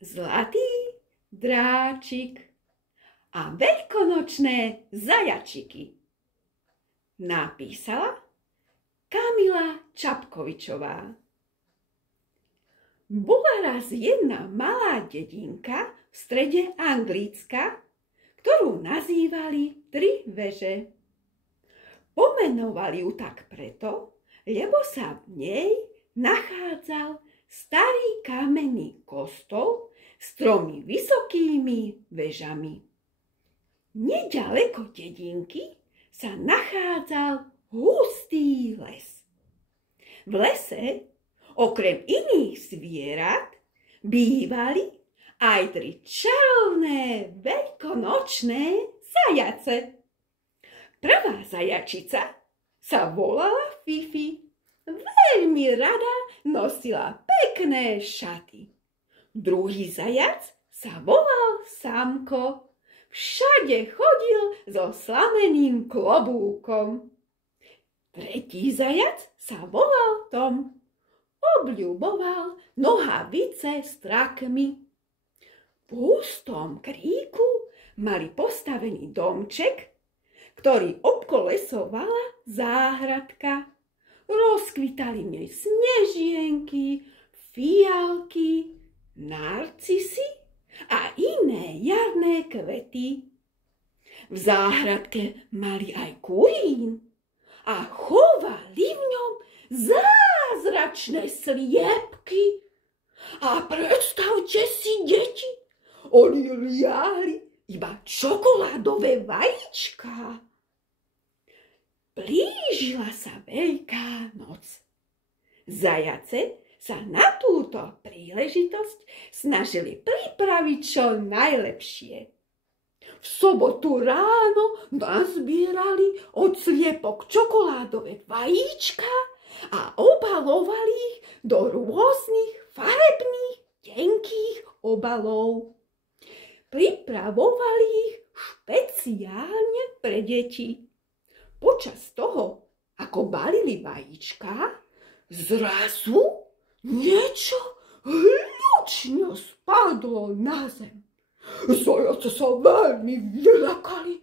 zlatý dráčik a veľkonočné zajačiky. Napísala Kamila Čapkovičová. Bola raz jedna malá dedinka v strede Anglicka, ktorú nazývali Tri veže. Pomenovali ju tak preto, lebo sa v nej nachádzal starý kamenný kostol s 3 vysokými vežami. Neďaleko dedinky sa nachádzal hustý les. V lese, okrem iných zvierat, bývali aj 3 čarovné veľkonočné zajace. Prvá zajačica sa volala Fifi. Veľmi rada nosila pekné šaty. Druhý zajac sa volal Samko. Všade chodil so slameným klobúkom. Tretí zajac sa volal Tom. Obľuboval nohavice s trakmi. V hustom kríku mali postavený domček, ktorý obkolesovala záhradka. Rozkvitali v nej snežienky, fialky, narcisy a iné jarné kvety. V záhradke mali aj kurín a chovali v ňom zázračné sliepky. A predstavte si, deti, oni liali iba čokoládové vajíčka. Blížila sa Veľká noc. Zajace sa na túto príležitosť snažili pripraviť čo najlepšie. V sobotu ráno nazbierali od sliepok čokoládové vajíčka a obalovali ich do rôznych farebných tenkých obalov. Pripravovali ich špeciálne pre deti. Počas toho, ako balili vajíčka, zrazu niečo hlučno spadlo na zem. Zajace sa veľmi vyľakali.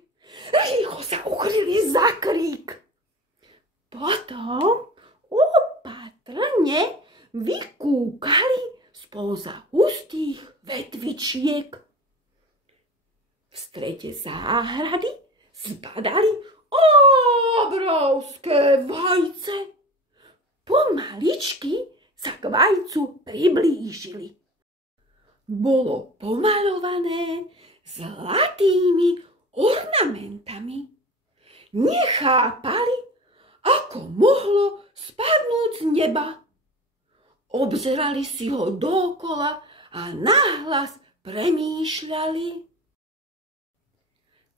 Rýchlo sa ukryli za krík. Potom opatrne vykúkali spoza hustých vetvičiek. V strede záhrady zbadali obrovské vajce. Pomaličky sa k vajcu priblížili. Bolo pomaľované zlatými ornamentami. Nechápali, ako mohlo spadnúť z neba. Obzerali si ho dookola a nahlas premýšľali.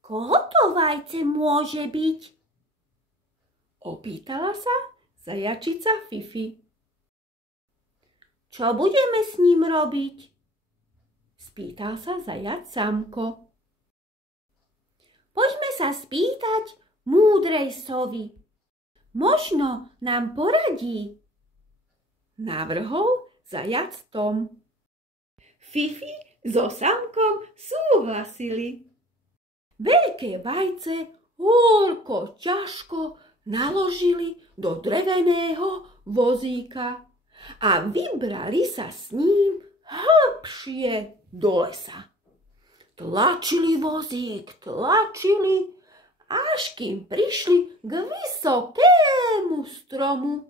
Koho to vajce môže byť? Opýtala sa zajačica Fifi. Čo budeme s ním robiť? Spýtal sa zajac Samko. Poďme sa spýtať múdrej sovy. Možno nám poradí. Navrhol zajac Tom. Fifi so Samkom súhlasili. Veľké vajce horko ťažko naložili do dreveného vozíka a vybrali sa s ním hlbšie do lesa. Tlačili vozík, tlačili, až kým prišli k vysokému stromu.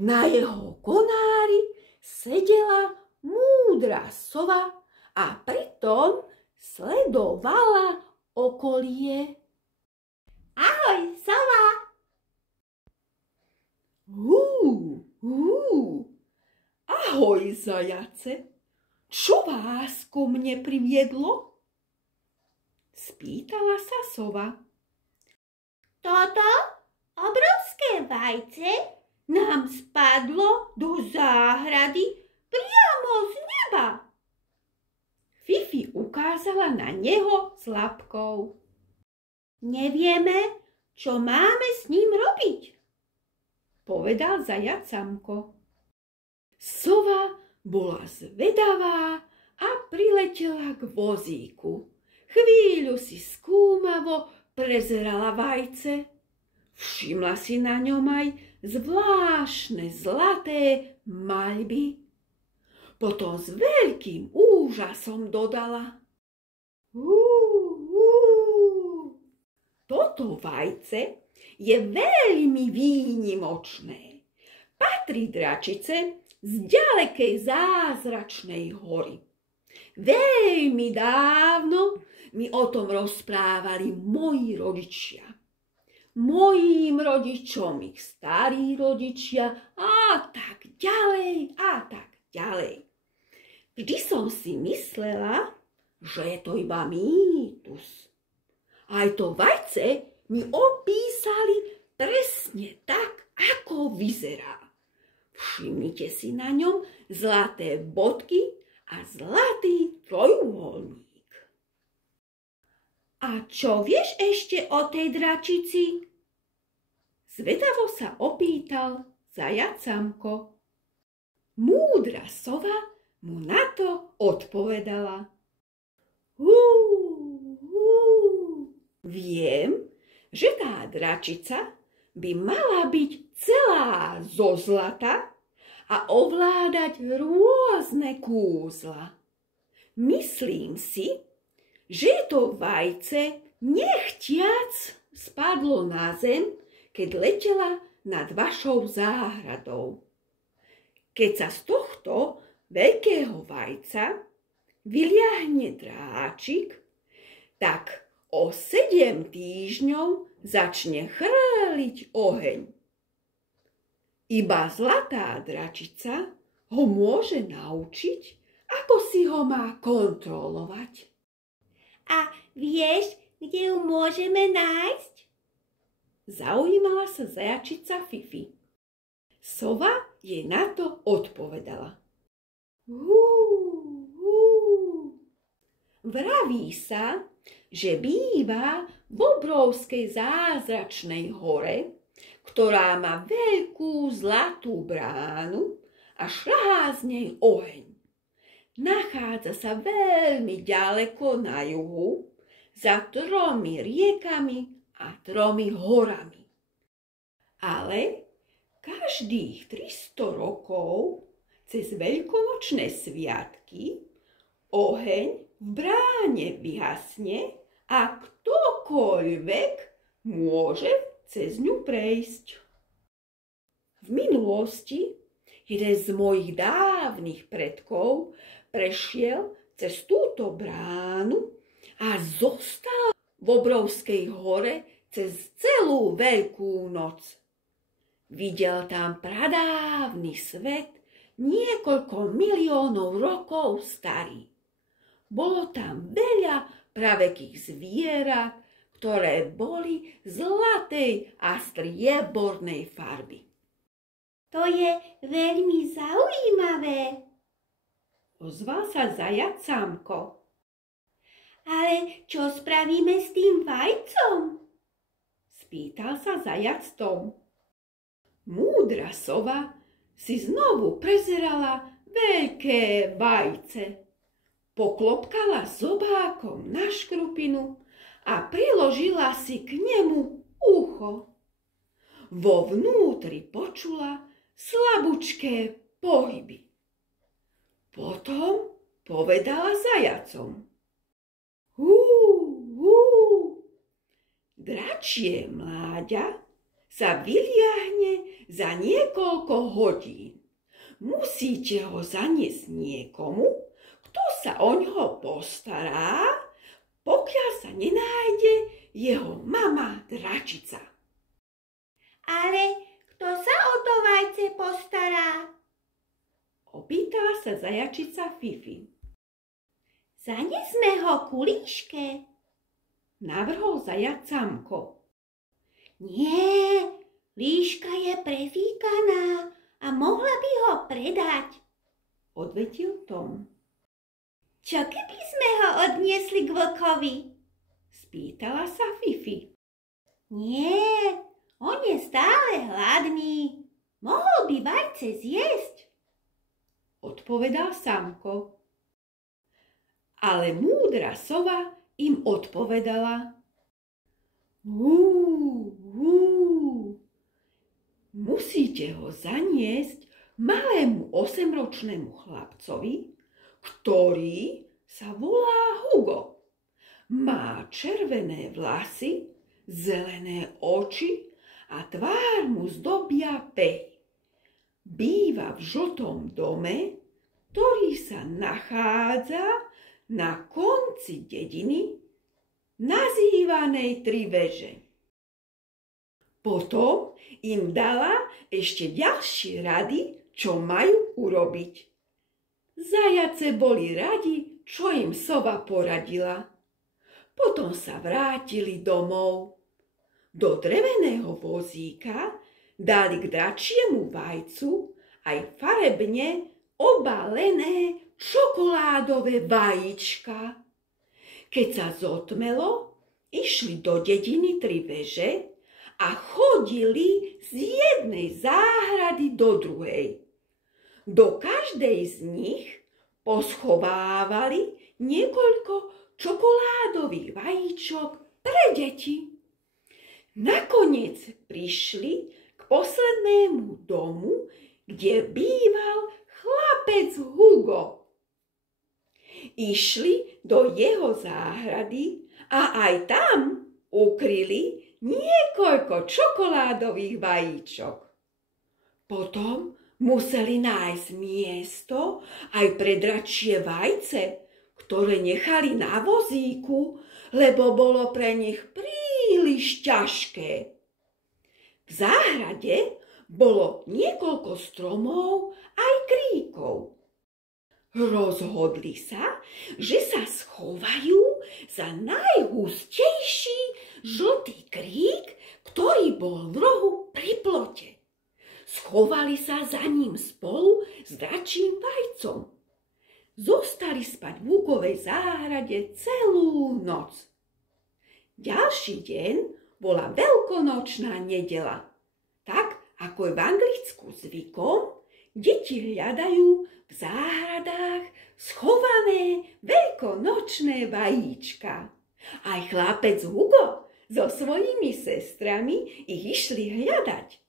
Na jeho konári sedela múdra sova a pritom sledovala okolie. Ahoj, sova! Ahoj, zajace! Čo vás ku mne priviedlo? Spýtala sa sova. Toto obrovské vajce nám spadlo do záhrady priamo z neba. Fifi ukázala na neho s labkou. Nevieme, čo máme s ním robiť, povedal zajac Samko. Sova bola zvedavá priletela k vozíku. Chvíľu si skúmavo prezerala vajce. Všimla si na ňom aj zvláštne zlaté maľby. Potom s veľkým úžasom dodala: Toto vajce je veľmi výnimočné. Patrí dračice z ďalekej zázračnej hory. Veľmi dávno mi o tom rozprávali moji rodičia. Mojím rodičom ich starí rodičia a tak ďalej a tak ďalej. Vždy som si myslela, že je to iba mýtus. Aj to vajce mi opísali presne tak, ako vyzerá. Všimnite si na ňom zlaté bodky a zlatý trojuholník. A čo vieš ešte o tej dračici? Zvedavo sa opýtal zajac Samko. Múdra sova mu na to odpovedala: Viem, že tá dračica by mala byť celá zo zlata a ovládať rôzne kúzla. Myslím si, že to vajce nechtiac spadlo na zem, keď letela nad vašou záhradou. Keď sa z tohto veľkého vajca vyliahne dráčik, tak o 7 týždňov začne chrliť oheň. Iba zlatá dračica ho môže naučiť, ako si ho má kontrolovať. A vieš, kde ju môžeme nájsť? Zaujímala sa zajačica Fifi. Sova jej na to odpovedala: Vraví sa, že býva v obrovskej zázračnej hore, ktorá má veľkú zlatú bránu a šľahá z nej oheň. Nachádza sa veľmi ďaleko na juhu, za 3 riekami a 3 horami. Ale každých 300 rokov cez veľkonočné sviatky oheň v bráne vyhasne a ktokoľvek môže cez ňu prejsť. V minulosti jeden z mojich dávnych predkov prešiel cez túto bránu a zostal v obrovskej hore cez celú veľkú noc. Videl tam pradávny svet, niekoľko miliónov rokov starý. Bolo tam veľa pravekých zvierat, ktoré boli zlatej a striebornej farby. To je veľmi zaujímavé, ozval sa zajac Samko. Ale čo spravíme s tým vajcom? Spýtal sa zajac Tom. Múdra sova si znovu prezerala veľké vajce. Poklopkala zobákom na škrupinu a priložila si k nemu ucho. Vo vnútri počula slabúčké pohyby. Potom povedala zajacom: Dračie mláďa sa vyliahne za niekoľko hodín. Musíte ho zaniesť niekomu, kto sa o ňoho postará, pokiaľ sa nenájde jeho mama dračica. Ale kto sa o to vajce postará? Opýtala sa zajačica Fifi. Zanesme ho ku líške, navrhol zajac Samko. Nie, líška je prefíkaná a mohla by ho predať, odvetil Tom. Čo keby sme ho odniesli k vlkovi? Spýtala sa Fifi. Nie, on je stále hladný. Mohol by vajce zjesť, odpovedal Samko. ale múdra sova im odpovedala: musíte ho zaniesť malému 8-ročnému chlapcovi, ktorý sa volá Hugo. Má červené vlasy, zelené oči a tvár mu zdobia pehy. Býva v žltom dome, ktorý sa nachádza na konci dediny, nazývanej 3 veže. Potom im dala ešte ďalšie rady, čo majú urobiť. Zajace boli radi, čo im sova poradila. Potom sa vrátili domov. Do dreveného vozíka dali k dračiemu vajcu aj farebne obalené čokoládové vajíčka. Keď sa zotmelo, išli do dediny 3 veže a chodili z jednej záhrady do druhej. Do každej z nich poschovávali niekoľko čokoládových vajíčok pre deti. Nakoniec prišli k poslednému domu, kde býval chlapec Hugo. Išli do jeho záhrady a aj tam ukryli niekoľko čokoládových vajíčok. Potom museli nájsť miesto aj pre dračie vajce, ktoré nechali na vozíku, lebo bolo pre nich príliš ťažké. V záhrade bolo niekoľko stromov aj kríkov. Rozhodli sa, že sa schovajú za najhustejší žltý krík, ktorý bol v rohu pri plote. Schovali sa za ním spolu s dračím vajcom. Zostali spať v Hugovej záhrade celú noc. Ďalší deň bola veľkonočná nedeľa. Tak, ako je v Anglicku zvykom, deti hľadajú v záhradách schované veľkonočné vajíčka. Aj chlapec Hugo so svojimi sestrami ich išli hľadať.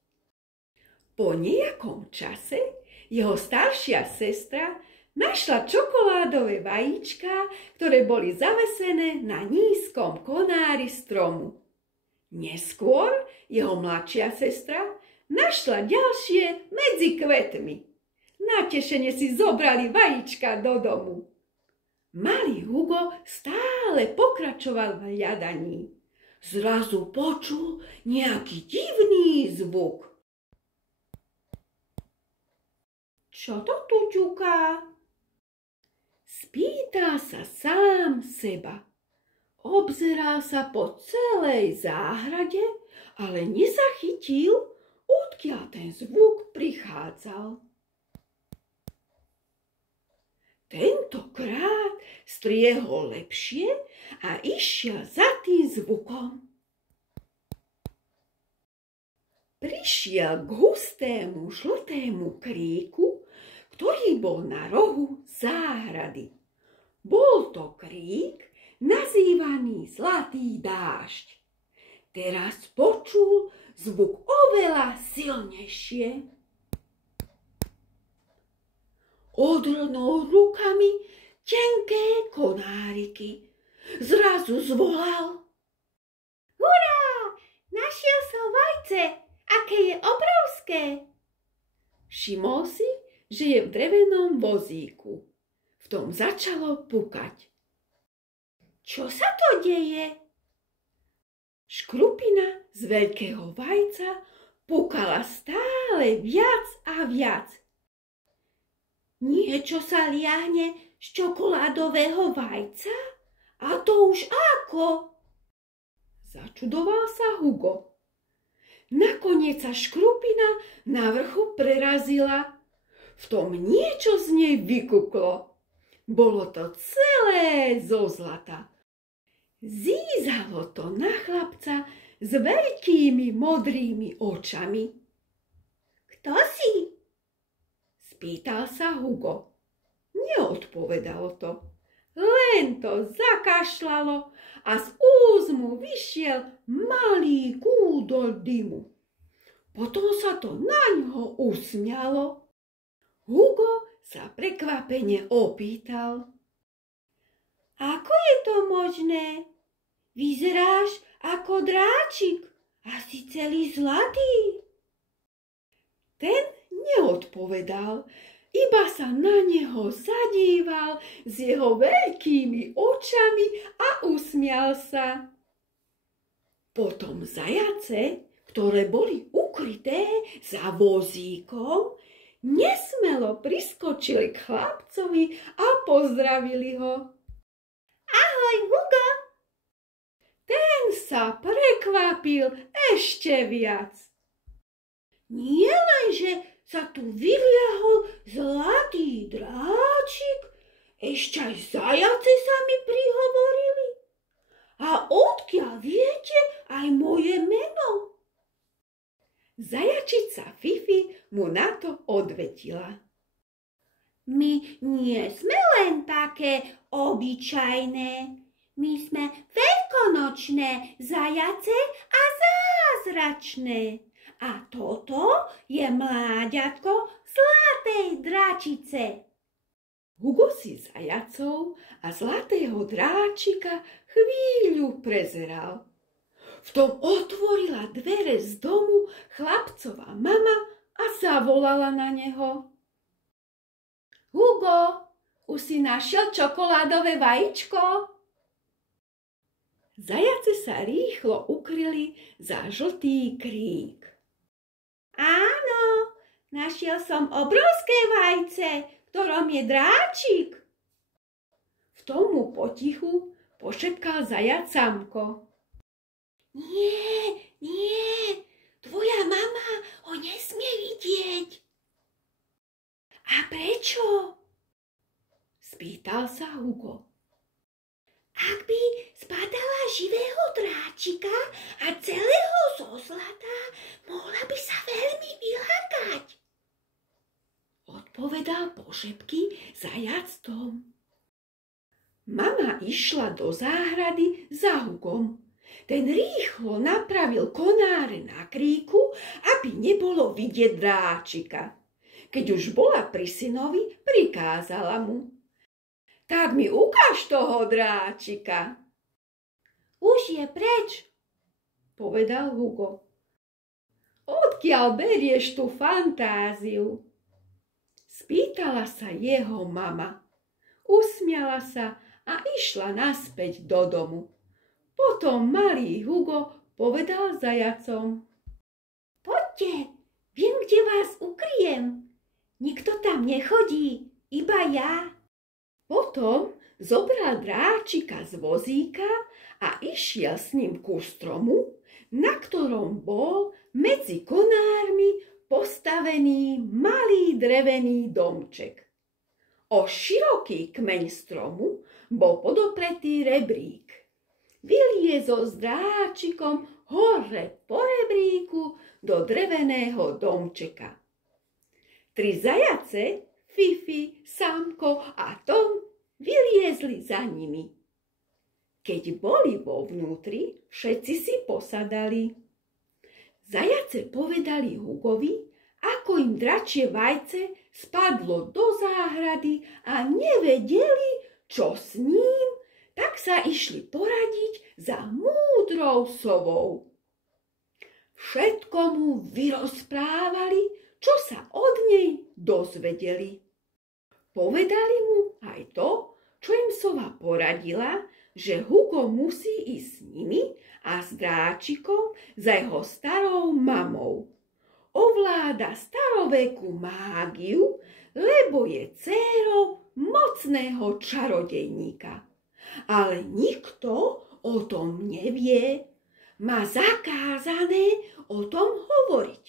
Po nejakom čase jeho staršia sestra našla čokoládové vajíčka, ktoré boli zavesené na nízkom konári stromu. Neskôr jeho mladšia sestra našla ďalšie medzi kvetmi. Natešene si zobrali vajíčka do domu. Malý Hugo stále pokračoval v hľadaní. Zrazu počul nejaký divný zvuk. Čo to tu ťuká? Spýtal sa sám seba. Obzeral sa po celej záhrade, ale nezachytil, odkiaľ ten zvuk prichádzal. Tentokrát striehol lepšie a išiel za tým zvukom. Prišiel k hustému žltému kríku, ktorý bol na rohu záhrady. Bol to krík nazývaný Zlatý dážď. Teraz počul zvuk oveľa silnejšie. Odrnul rukami tenké konáriky. Zrazu zvolal: Hurá! Našiel som vajce! Aké je obrovské! Všimol si, že je v drevenom vozíku. V tom začalo pukať. Čo sa to deje? Škrupina z veľkého vajca pukala stále viac a viac. Niečo sa liahne z čokoládového vajca? A to už ako? Začudoval sa Hugo. Nakoniec sa škrupina na vrchu prerazila. V tom niečo z nej vykuklo. Bolo to celé zo zlata. Zízalo to na chlapca s veľkými modrými očami. Kto si? Spýtal sa Hugo. Neodpovedalo to, len to zakašľalo a z úzmu vyšiel malý kúdol dymu. Potom sa to na ňo usmialo. Hugo sa prekvapene opýtal: Ako je to možné? Vyzeráš ako dráčik a si celý zlatý. Ten neodpovedal, iba sa na neho zadíval s jeho veľkými očami a usmial sa. Potom zajace, ktoré boli ukryté za vozíkom, nesmelo priskočili k chlapcovi a pozdravili ho. Ahoj, Hugo! Ten sa prekvapil ešte viac. Nie len, že sa tu vyliahol zlatý dráčik, ešte aj zajace sa mi prihovorili. A odkiaľ viete aj moje meno? Zajačica Fifi mu na to odvetila. My nie sme len také obyčajné. My sme veľkonočné zajace a zázračné. A toto je mláďatko zlatej dráčice. Hugo si zajacov a zlatého dráčika chvíľu prezeral. V tom otvorila dvere z domu chlapcova mama a zavolala na neho. Hugo, už si našiel čokoládové vajíčko? Zajace sa rýchlo ukryli za žltý krík. Áno, našiel som obrovské vajce, v ktorom je dráčik. V tomu potichu pošepkal zajac Samko. Nie, tvoja mama ho nesmie vidieť. A prečo? Spýtal sa Hugo. Ak by zbadala živého dráčika a celého zo zlata, mohla by sa veľmi vyľakať. Odpovedal pošepky zajac Tom. Mama išla do záhrady za Hugom. Ten rýchlo napravil konáre na kríku, aby nebolo vidieť dráčika. Keď už bola pri synovi, prikázala mu. Tak mi ukáž toho dráčika. Už je preč, povedal Hugo. Odkiaľ berieš tú fantáziu? Spýtala sa jeho mama. Usmiala sa a išla naspäť do domu. Potom malý Hugo povedal zajacom. Poďte, viem, kde vás ukryjem. Nikto tam nechodí, iba ja. Potom zobral dráčika z vozíka a išiel s ním ku stromu, na ktorom bol medzi konármi postavený malý drevený domček. O široký kmeň stromu bol podopretý rebrík. Vyliezol s dráčikom hore po rebríku do dreveného domčeka. 3 zajace, Fifi, Samko a Tom vyliezli za nimi. Keď boli vo vnútri, všetci si posadali. Zajace povedali Hugovi, ako im dračie vajce spadlo do záhrady a nevedeli, čo s ním, tak sa išli poradiť za múdrou sovou. Všetko mu vyrozprávali, čo sa od nej dozvedeli. Povedali mu aj to, čo im sova poradila, že Hugo musí ísť s nimi a s dráčikom za jeho starou mamou. Ovláda starovekú mágiu, lebo je dcérou mocného čarodejníka. Ale nikto o tom nevie. Má zakázané o tom hovoriť.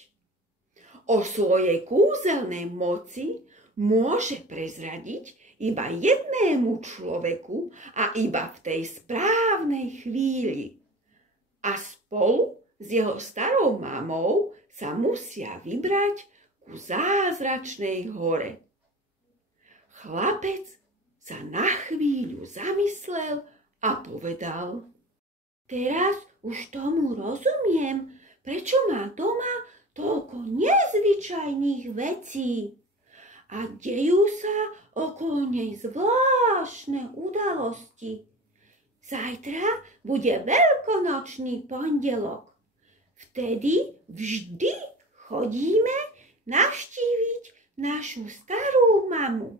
O svojej kúzelnej moci môže prezradiť iba jednému človeku a iba v tej správnej chvíli. A spolu s jeho starou mamou sa musia vybrať ku zázračnej hore. Chlapec sa na chvíľu zamyslel a povedal: Teraz už tomu rozumiem, prečo má doma toľko nezvyčajných vecí. A dejú sa okolo nej zvláštne udalosti. Zajtra bude veľkonočný pondelok. Vtedy vždy chodíme navštíviť našu starú mamu.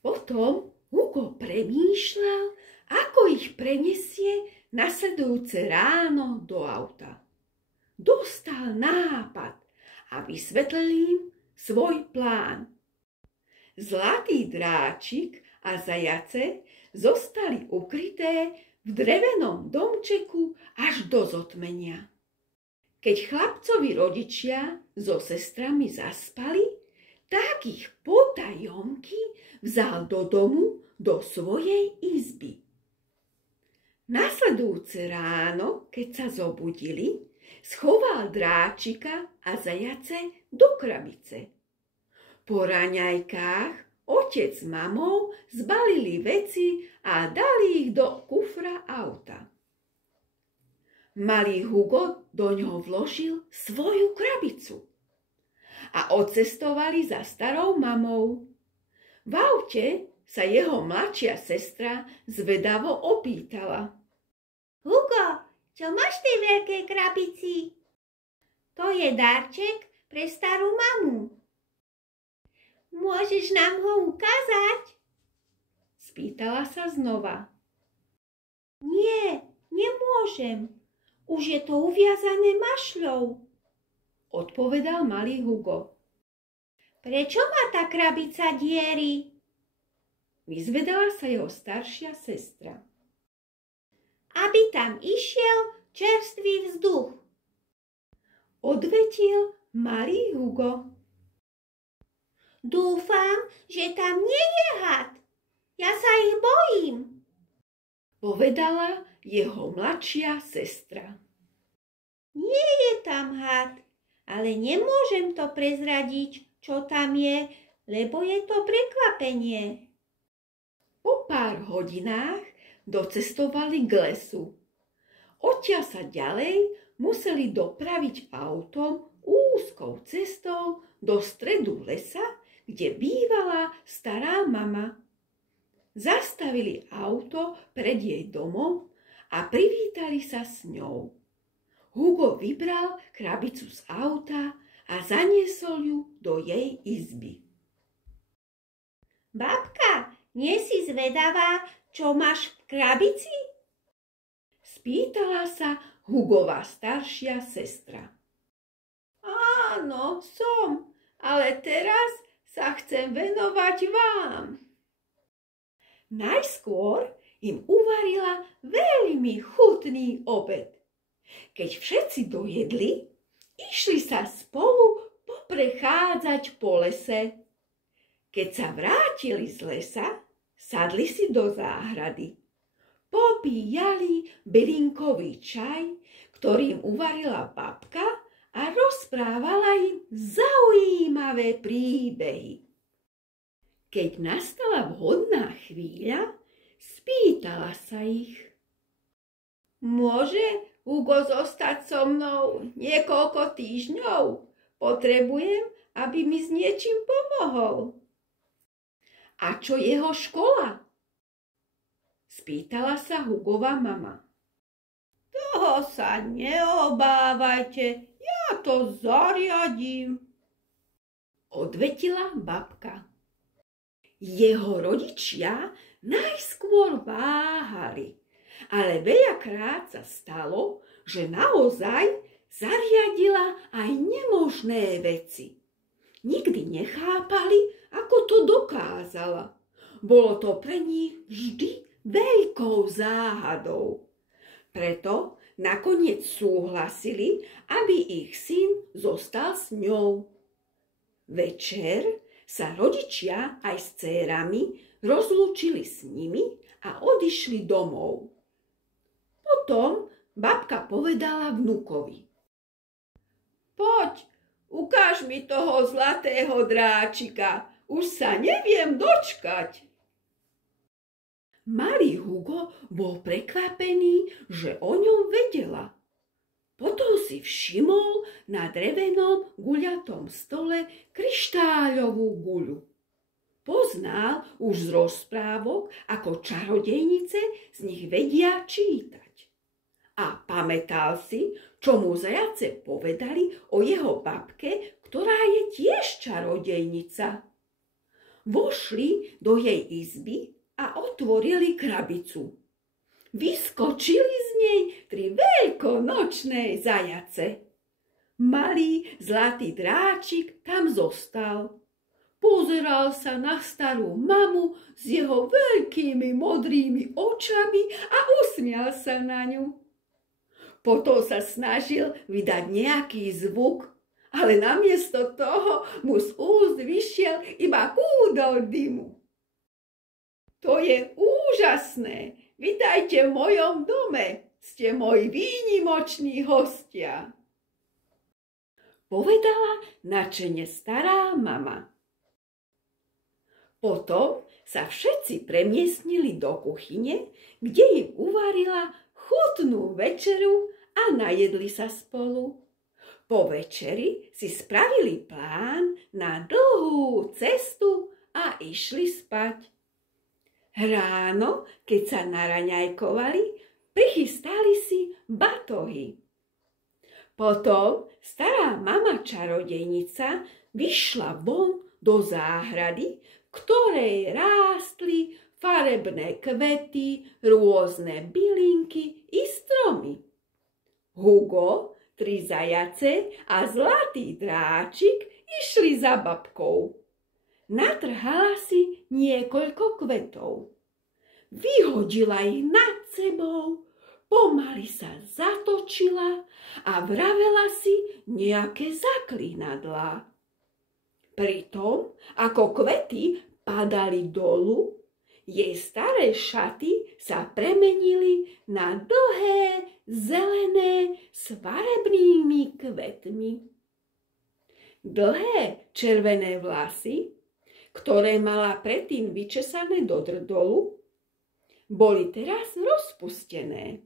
Potom Hugo premýšľal, ako ich prenesie nasledujúce ráno do auta. Dostal nápad a vysvetlil im svoj plán. Zlatý dráčik a zajace zostali ukryté v drevenom domčeku až do zotmenia. Keď chlapcovi rodičia so sestrami zaspali, tak ich potajomky vzal do domu, do svojej izby. Nasledujúce ráno, keď sa zobudili, schoval dráčika a zajace do krabice. Po raňajkách otec s mamou zbalili veci a dali ich do kufra auta. Malý Hugo do ňoho vložil svoju krabicu a odcestovali za starou mamou. V aute sa jeho mladšia sestra zvedavo opýtala: Hugo, čo máš v tej veľkej krabici? To je darček pre starú mamu. Môžeš nám ho ukázať? Spýtala sa znova. Nie, nemôžem. Už je to uviazané mašľou, odpovedal malý Hugo. Prečo má tá krabica diery? Vyzvedala sa jeho staršia sestra. Aby tam išiel čerstvý vzduch, odvetil malý Hugo. Dúfam, že tam nie je had. Ja sa ich bojím, povedala jeho mladšia sestra. Nie je tam had, ale nemôžem to prezradiť, čo tam je, lebo je to prekvapenie. Po pár hodinách docestovali k lesu. Odtiaľ sa ďalej museli dopraviť autom úzkou cestou do stredu lesa, kde bývala stará mama. Zastavili auto pred jej domom a privítali sa s ňou. Hugo vybral krabicu z auta a zaniesol ju do jej izby. Babka, nie si zvedavá, čo máš v krabici? Spýtala sa Hugová staršia sestra. Áno, som, ale teraz sa chcem venovať vám. Najskôr im uvarila veľmi chutný obed. Keď všetci dojedli, išli sa spolu poprechádzať po lese. Keď sa vrátili z lesa, sadli si do záhrady. Popíjali bylinkový čaj, ktorým uvarila babka, a rozprávala im zaujímavé príbehy. Keď nastala vhodná chvíľa, spýtala sa ich: Môže Hugo zostať so mnou niekoľko týždňov? Potrebujem, aby mi s niečím pomohol. A čo jeho škola? Spýtala sa Hugová mama. Toho sa neobávajte, ja to zariadím, odvetila babka. Jeho rodičia najskôr váhali, ale veľakrát sa stalo, že naozaj zariadila aj nemožné veci. Nikdy nechápali, ako to dokázala. Bolo to pre nich vždy veľkou záhadou. Preto nakoniec súhlasili, aby ich syn zostal s ňou. Večer sa rodičia aj s dcérami rozlúčili s nimi a odišli domov. Potom babka povedala vnukovi: Poď, ukáž mi toho zlatého dráčika, už sa neviem dočkať. Malý Hugo bol prekvapený, že o ňom vedela. Potom si všimol na drevenom guľatom stole kryštáľovú guľu. Poznal už z rozprávok, ako čarodejnice z nich vedia čítať. A pamätal si, čo mu zajace povedali o jeho babke, ktorá je tiež čarodejnica. Vošli do jej izby a otvorili krabicu. Vyskočili z nej 3 veľkonočné zajace. Malý zlatý dráčik tam zostal. Pozeral sa na starú mamu s jeho veľkými modrými očami a usmial sa na ňu. Potom sa snažil vydať nejaký zvuk, ale namiesto toho mu z úst vyšiel iba kúdol dymu. To je úžasné! Vitajte v mojom dome, ste moji výnimoční hostia, povedala nadšene stará mama. Potom sa všetci premiestnili do kuchyne, kde im uvarila chutnú večeru a najedli sa spolu. Po večeri si spravili plán na dlhú cestu a išli spať. Ráno, keď sa naraňajkovali, prichystali si batohy. Potom stará mama čarodejnica vyšla von do záhrady, v ktorej rástli farebné kvety, rôzne bylinky i stromy. Hugo, 3 zajace a zlatý dráčik išli za babkou. Natrhala si niekoľko kvetov. Vyhodila ich nad sebou, pomaly sa zatočila a vravela si nejaké zaklínadlá. Pritom, ako kvety padali dolu, jej staré šaty sa premenili na dlhé, zelené s farebnými kvetmi. Dlhé červené vlasy, ktoré mala predtým vyčesané do drdolu, boli teraz rozpustené.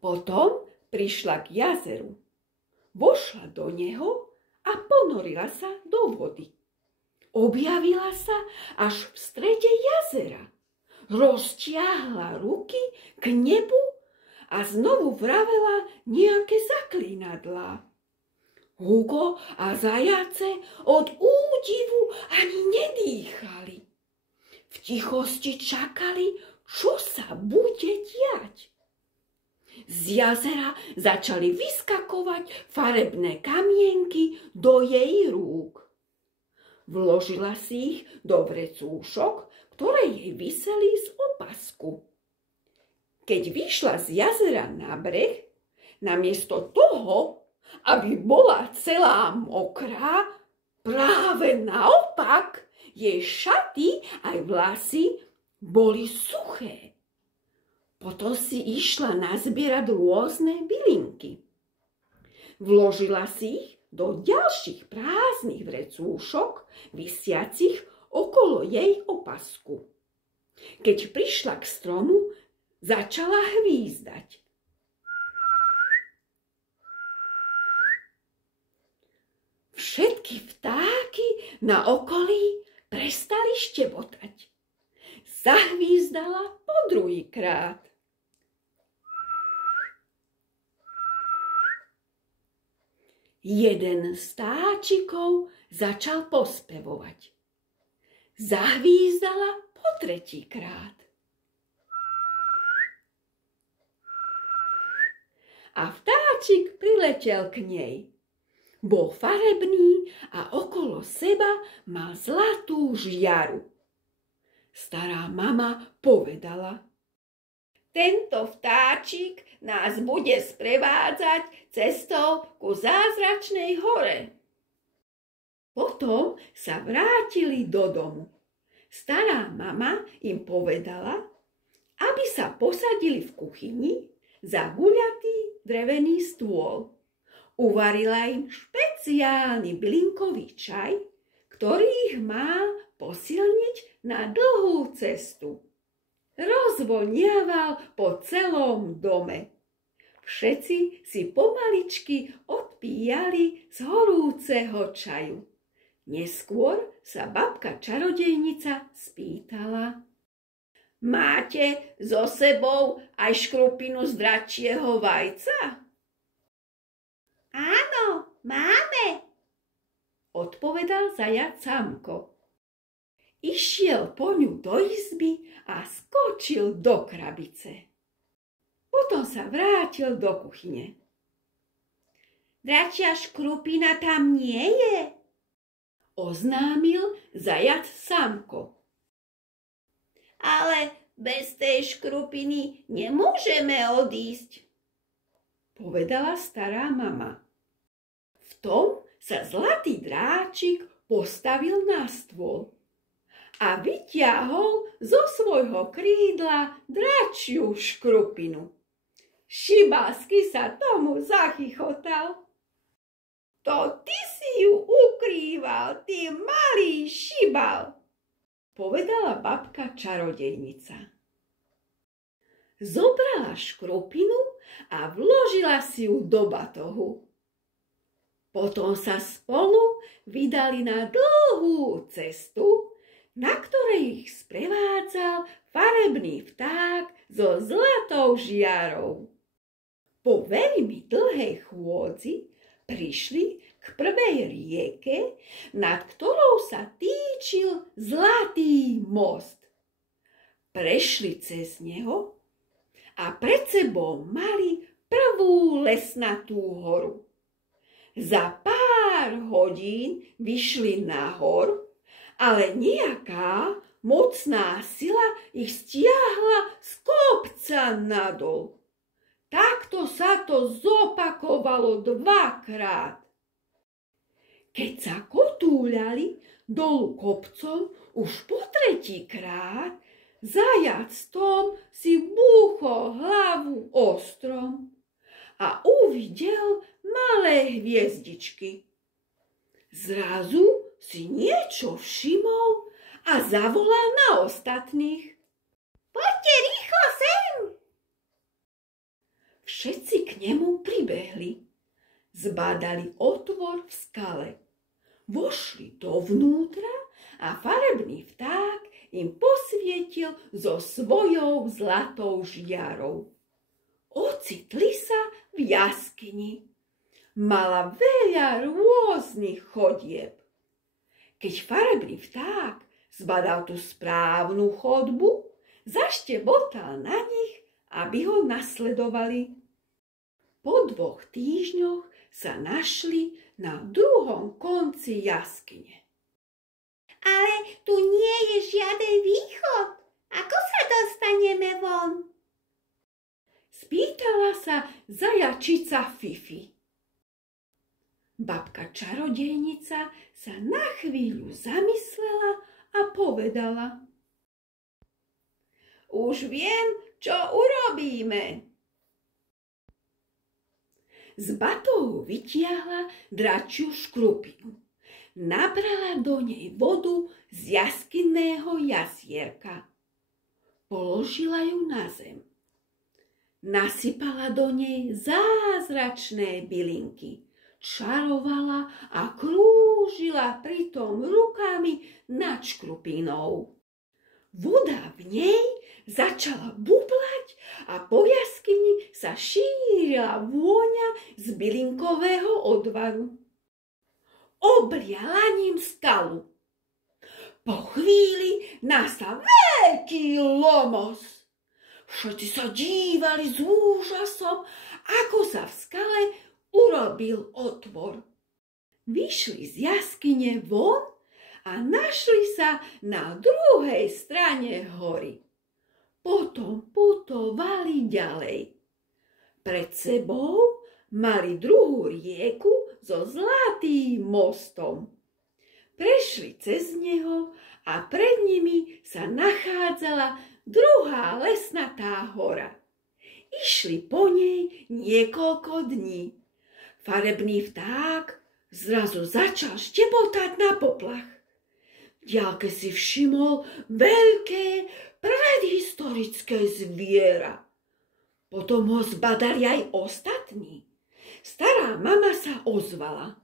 Potom prišla k jazeru, vošla do neho a ponorila sa do vody. Objavila sa až v strede jazera, roztiahla ruky k nebu a znovu vravela nejaké zaklínadlá. Hugo a zajace od údivu ani nedýchali. V tichosti čakali, čo sa bude diať. Z jazera začali vyskakovať farebné kamienky do jej rúk. Vložila si ich do vrecúšok, ktoré jej viseli z opasku. Keď vyšla z jazera na breh, namiesto toho, aby bola celá mokrá, práve naopak, jej šaty aj vlasy boli suché. Potom si išla nazbierať rôzne bylinky. Vložila si ich do ďalších prázdnych vrecúšok, visiacich okolo jej opasku. Keď prišla k stromu, začala hvízdať. Všetky vtáky na okolí prestali štebotať. Zahvízdala po druhýkrát. Jeden z vtáčikov začal pospevovať. Zahvízdala po tretíkrát. A vtáčik priletel k nej. Bol farebný a okolo seba mal zlatú žiaru. Stará mama povedala: Tento vtáčik nás bude sprevádzať cestou ku zázračnej hore. Potom sa vrátili do domu. Stará mama im povedala, aby sa posadili v kuchyni za guľatý drevený stôl. Uvarila im špeciálny bylinkový čaj, ktorý ich má posilniť na dlhú cestu. Rozvoniaval po celom dome. Všetci si pomaličky odpíjali z horúceho čaju. Neskôr sa babka čarodejnica spýtala: Máte so sebou aj škrupinu z dračieho vajca? Áno, máme, odpovedal zajac Samko. Išiel po ňu do izby a skočil do krabice. Potom sa vrátil do kuchyne. Dračia škrupina tam nie je, oznámil zajac Samko. Ale bez tej škrupiny nemôžeme odísť, povedala stará mama. V tom sa zlatý dráčik postavil na stôl a vyťahol zo svojho krídla dračiu škrupinu. Šibasky sa tomu zachychotal. To ty si ju ukrýval, ty malý šibal, povedala babka čarodejnica. Zobrala škrupinu a vložila si ju do batohu. Potom sa spolu vydali na dlhú cestu, na ktorej ich sprevádzal farebný vták so zlatou žiarou. Po veľmi dlhej chôdzi prišli k prvej rieke, nad ktorou sa týčil zlatý most. Prešli cez neho a pred sebou mali prvú lesnatú horu. Za pár hodín vyšli nahor, ale nejaká mocná sila ich stiahla z kopca nadol. Takto sa to zopakovalo 2-krát. Keď sa kotúľali dolu kopcom už po 3-krát, zajac Tom si búchol hlavu o strom a uvidel malé hviezdičky. Zrazu si niečo všimol a zavolal na ostatných. Poďte rýchlo sem! Všetci k nemu pribehli. Zbadali otvor v skale. Vošli dovnútra a farebný vták im posvietil so svojou zlatou žiarou. Ocitli sa v jaskyni. Mala veľa rôznych chodieb. Keď farebný vták zbadal tú správnu chodbu, zaštebotal na nich, aby ho nasledovali. Po 2 týždňoch sa našli na druhom konci jaskyne. Ale tu nie je žiaden východ. Ako sa dostaneme von? Spýtala sa zajačica Fifi. Babka čarodejnica sa na chvíľu zamyslela a povedala: Už viem, čo urobíme. Z batohu vytiahla dračiu škrupinu. Nabrala do nej vodu z jaskinného jazierka. Položila ju na zem. Nasypala do nej zázračné bylinky. Čarovala a krúžila pritom rukami nad škrupinou. Voda v nej začala bublať a po jaskyni sa šírila vôňa z bylinkového odvaru. Obliala ním skalu. Po chvíli nastal veľký lomos. Všetci sa dívali s úžasom, ako sa v skale urobil otvor. Vyšli z jaskyne von a našli sa na druhej strane hory. Potom putovali ďalej. Pred sebou mali druhú rieku so zlatým mostom. Prešli cez neho a pred nimi sa nachádzala druhá lesnatá hora. Išli po nej niekoľko dní. Farebný vták zrazu začal štebotať na poplach. diaľke si všimol veľké predhistorické zviera. Potom ho zbadali aj ostatní. Stará mama sa ozvala.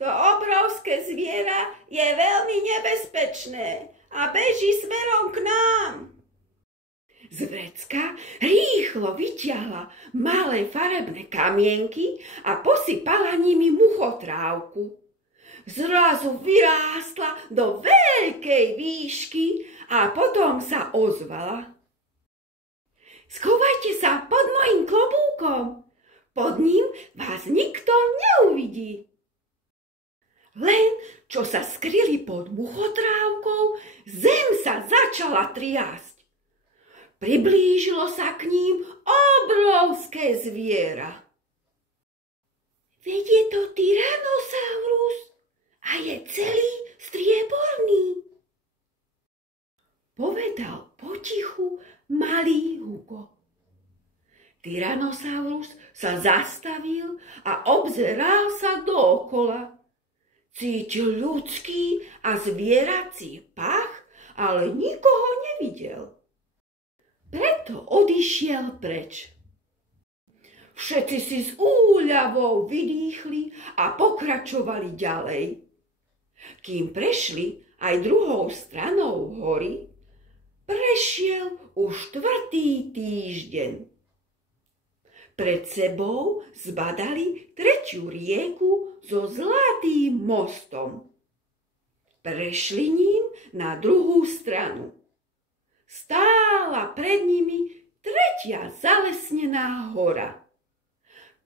To obrovské zviera je veľmi nebezpečné a beží smerom k nám. Z vrecka rýchlo vyťahla malé farebné kamienky a posypala nimi muchotrávku. Zrazu vyrástla do veľkej výšky a potom sa ozvala. Schovajte sa pod mojím klobúkom. Pod ním vás nikto neuvidí. Len čo sa skryli pod muchotrávkou, zem sa začala triasť. Priblížilo sa k ním obrovské zviera. Veď je to Tyrannosaurus a je celý strieborný, povedal potichu malý Hugo. Tyrannosaurus sa zastavil a obzeral sa dookola. Cítil ľudský a zvierací pach, ale nikoho nevidel. Preto odišiel preč. Všetci si s úľavou vydýchli a pokračovali ďalej. Kým prešli aj druhou stranou hory, prešiel už 4. týždeň. Pred sebou zbadali 3. rieku so zlatým mostom. Prešli ním na druhú stranu. Stála pred nimi 3. zalesnená hora.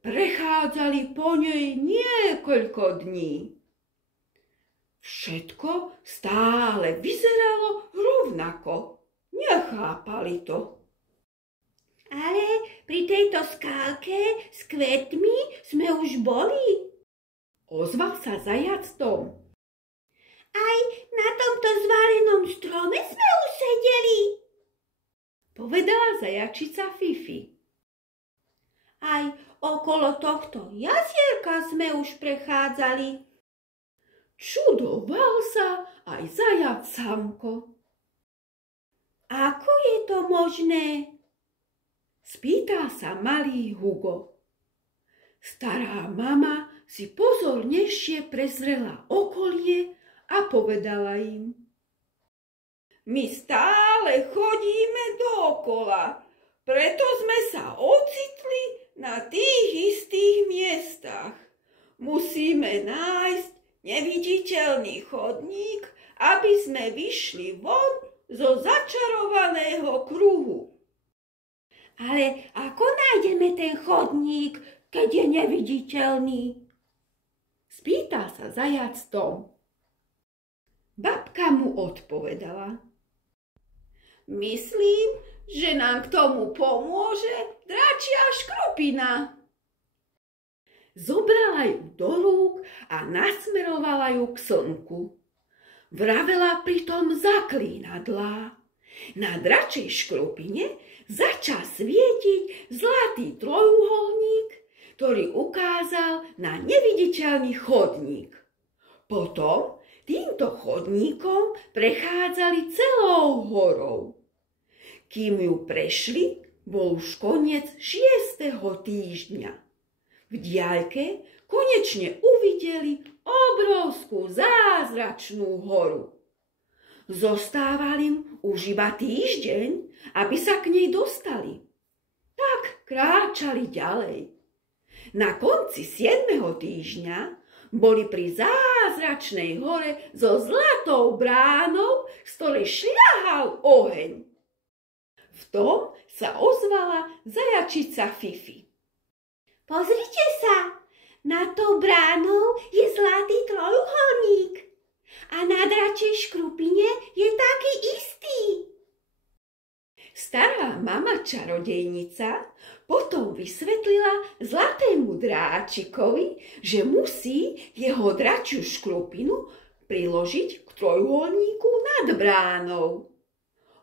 Prechádzali po nej niekoľko dní. Všetko stále vyzeralo rovnako. Nechápali to. Ale pri tejto skálke s kvetmi sme už boli. Ozval sa zajac Tom. Aj na tomto zválenom strome sme už sedeli, povedala zajačica Fifi. Aj okolo tohto jazierka sme už prechádzali. Čudoval sa aj zajac Samko. Ako je to možné? Spýtal sa malý Hugo. Stará mama si pozornejšie prezrela okolie a povedala im. My stále chodíme dookola, preto sme sa ocitli na tých istých miestach. Musíme nájsť neviditeľný chodník, aby sme vyšli von zo začarovaného kruhu. Ale ako nájdeme ten chodník, keď je neviditeľný? Spýtal sa zajac Tom. Babka mu odpovedala. Myslím, že nám k tomu pomôže dračia škrupina. Zobrala ju do rúk a nasmerovala ju k slnku. Vravela pritom zaklínadlá. Na dračej škrupine začal svietiť zlatý trojuholník, ktorý ukázal na neviditeľný chodník. Potom týmto chodníkom prechádzali celou horou. Kým ju prešli, bol už koniec 6. týždňa. V diaľke konečne uvideli obrovskú zázračnú horu. Zostával im už iba týždeň, aby sa k nej dostali. Tak kráčali ďalej. Na konci 7. týždňa boli pri zázračnej hore so zlatou bránou, z ktorej šľahal oheň. V tom sa ozvala zajačica Fifi. Pozrite sa, nad tou bránou je zlatý trojuholník. A na dračej škrupine je taký istý. Stará mama čarodejnica potom vysvetlila zlatému dráčikovi, že musí jeho dračiu škrupinu priložiť k trojuholníku nad bránou.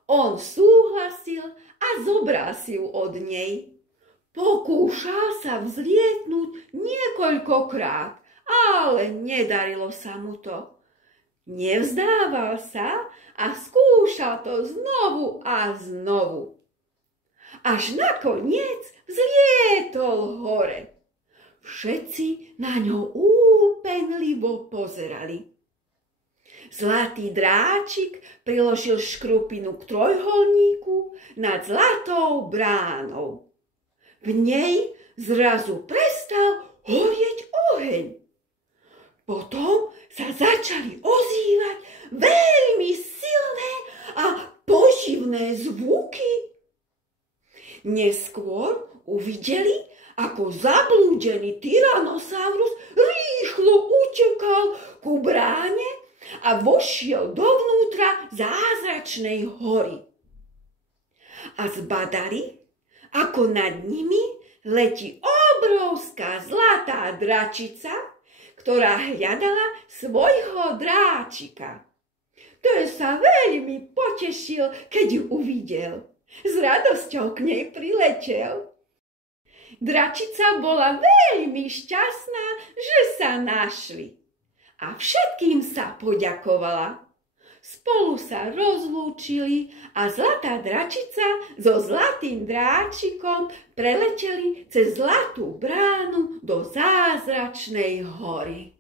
On súhlasil a zobral si ju od nej. Pokúšal sa vzlietnúť niekoľkokrát, ale nedarilo sa mu to. Nevzdával sa a skúšal to znovu a znovu. Až nakoniec vzlietol hore. Všetci na ňo úpenlivo pozerali. Zlatý dráčik priložil škrupinu k trojuholníku nad zlatou bránou. V nej zrazu prestal horieť oheň. Potom sa začali ozývať veľmi silné a poživné zvuky. Neskôr uvideli, ako zablúdený Tyrannosaurus rýchlo utekal ku bráne a vošiel dovnútra zázračnej hory. A zbadali, ako nad nimi letí obrovská zlatá dračica, ktorá hľadala svojho dráčika. Ten sa veľmi potešil, keď ju uvidel. S radosťou k nej priletel. Dračica bola veľmi šťastná, že sa našli. A všetkým sa poďakovala. Spolu sa rozlúčili a zlatá dračica so zlatým dráčikom preleteli cez zlatú bránu do zázračnej hory.